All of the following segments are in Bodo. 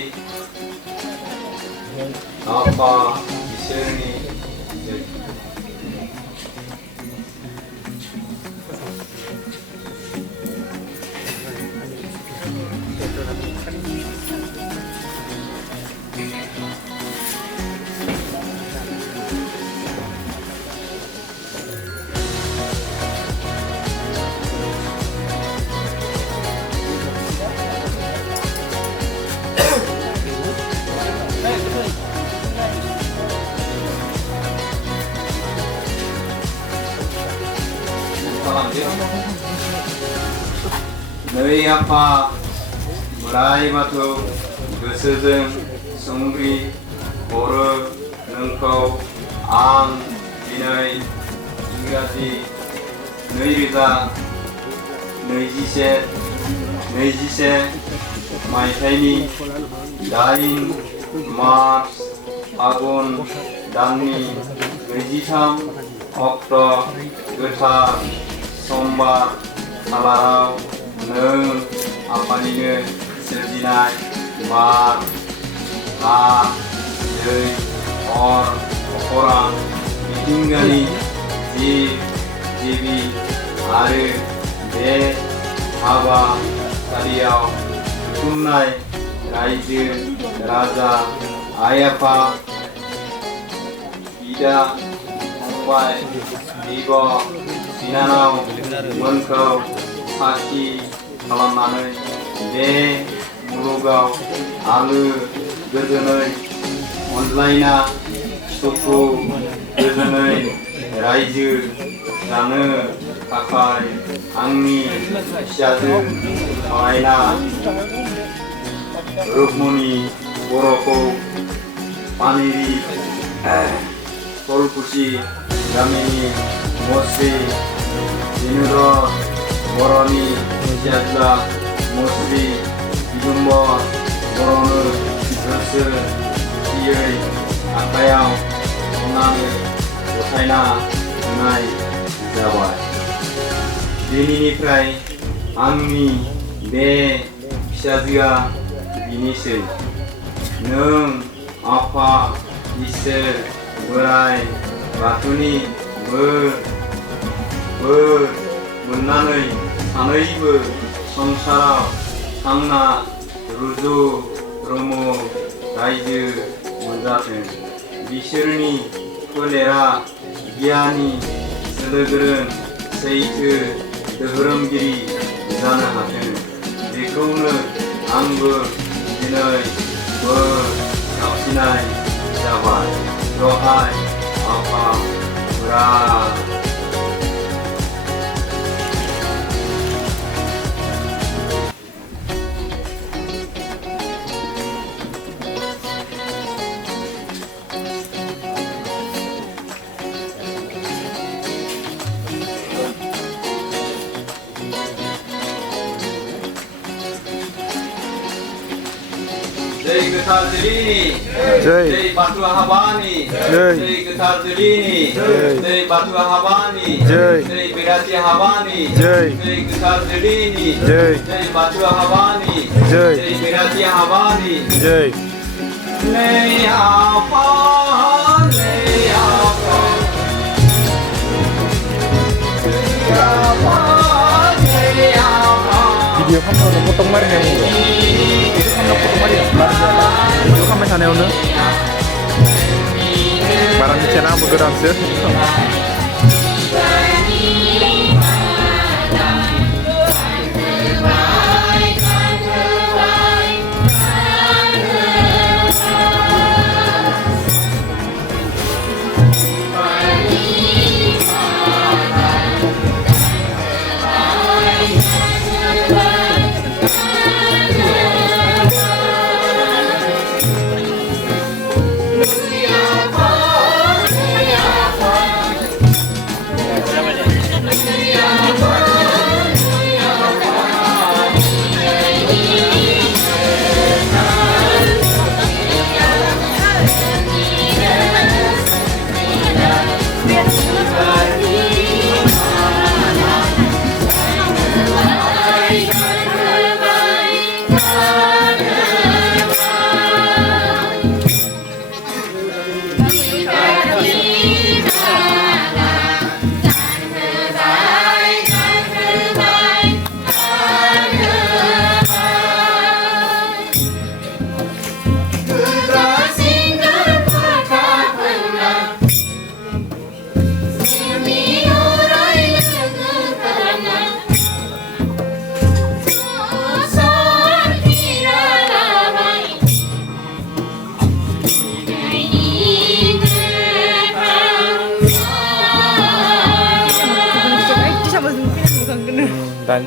저희 아빠 이슬이 너희 아빠 무라이 바투 그스등 숭리 보르 능코 앙 비나이 이가지 너희리다 너희지세 마이타이니 다인 마스 아곤 단니 너희지삼 억터 그타 sombar malarau neng apaninya serjinai bar ha jei orang ditinggali jibi are be haba tadiau tunai raja raja ayapa ida ombai ibo Binanaw monkau saki खालामनानै बे मुलुगाव आलो गोजोनै अनज्लायना सुखु गोजोनै रायजो जानो थाखाय आंनि फिसाजो समायना रुक्मनि बर'खौ पानेरि कलकुसि गामिनि मुस्रि बिनुर बर'नि फिसाज्ला मुस्रि बिदुम्बर बर'नो गोसो थियै आखायाव हमनानै गथायना होनाय जाबाय। दिनैनिफ्राय आंनि बे फिसाजोआ बिनिसै। नों आफा इसोर बोराइ बाथौनि बोर मोननानै सानैबो संसाराव थांना रुजु रुमु रायजो मोनजाथों। बिसोरनि फोलेरा गियानि सोलो गोरों सैथो धोरोमगिरि जानो हाथों। बेखौनो आंबो दिनै बोर सारस्रिनाय जाबाय। जहाय आफा बोराइ। जय गोथार जुलिनि जय बाथौ हाबानि जय गोथार जुलिनि जय बाथौ हाबानि जय बेरासि हाबानि जय गोथार जुलिनि जय बाथौ हाबानि जय बेरासि हाबानि जय नै आफा video kamu potong mari kamu itu kamu potong mari video kamu थानायावनो barang channel bergerakसो Dan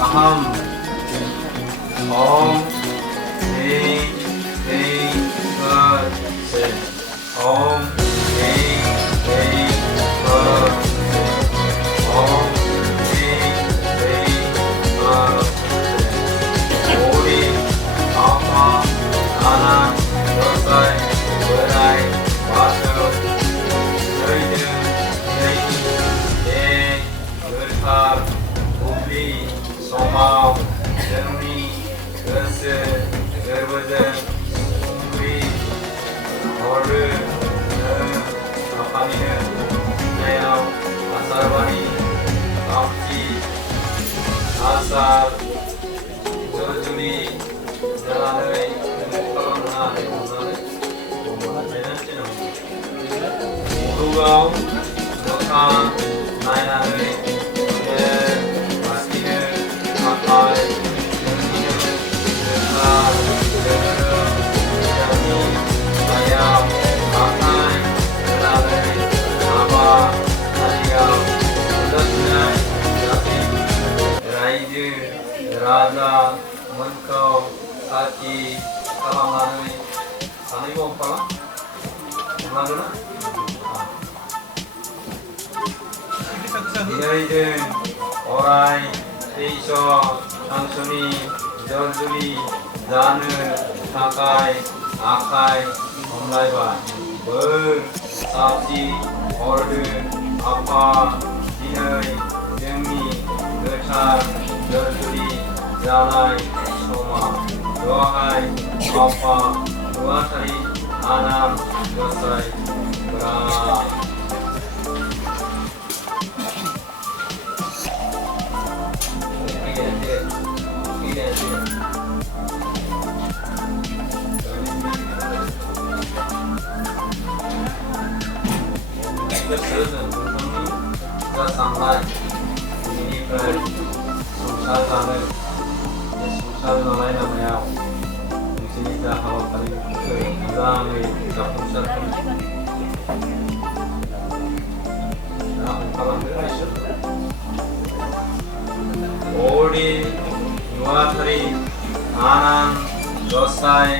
aham om hei hei se om hei hei se om hei hei se ori apa anak selesai berai Bathou Gwrlwi Gwrlwi Gwrlwi Somau Gwrwnti Gwrlwi Gwrlwi Bodo labasinw Binai asarbani Gwrwnti asar jujuri jalanai talangnw hwgwo mokan banainay labasinw tabai Raja Menkau Kaki Talangnw Talangnw apa lah? Mana? binai든 어라이 테이셔 상순이 저주리 자느 타카이 아카이 엄라이바 बर साबसि हरदो आफा दिनै जोंनि गोथार जरजुरि जानाय समा दहाय आफा रुवाथारि आनान गसाइ ब्रा गोसोजों नोंथांनि जासांनाय बेनिफ्राय संसार जानो बे संसार जानाय लामायाव नोंसोरनि जा हाबाफारिफोरखौ मोजाङै जाफुंसार खालामनो इसोर अरि नुवाथारि आनान गसाइ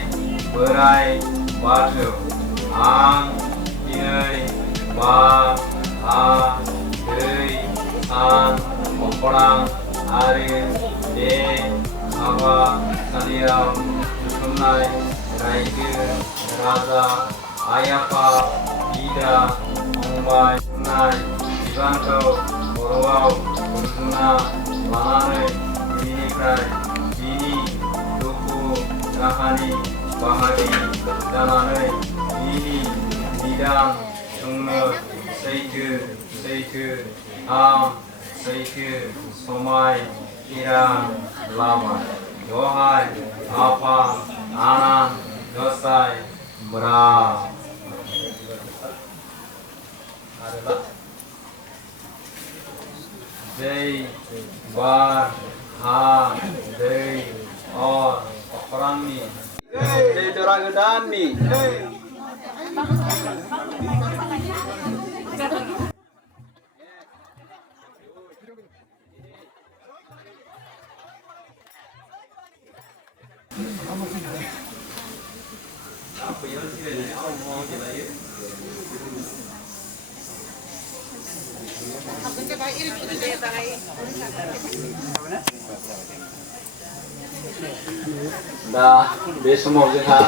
बोराइ बाथौ आं दिनै बा हा दै सान अख्रां आरो बे हाबासालियाव जुथुमनाय रायजो राजा आइ आफा बिदा फंबाय बुंनाय बिबानखौ खर'आव रुजुना लानानै बिनिफ्राय बिनि दुखु दाहानि बाहागि जानानै बिनि बिदान संनो सैथो आं सैथो समाय इरां लाबाय दहाय आफा आनान गसाइ ब्रा दै बार हा दै अर अख्रांनि दै जरा गोदाननि दा बे समाव जोंहा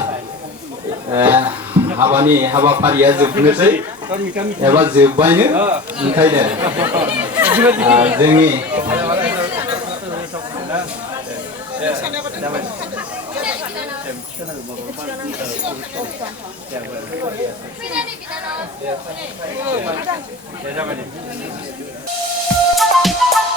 हाबानि हाबाफारिया जोबनोसै एबा जोब्बायनो ओंखायनो जोंनि Binai.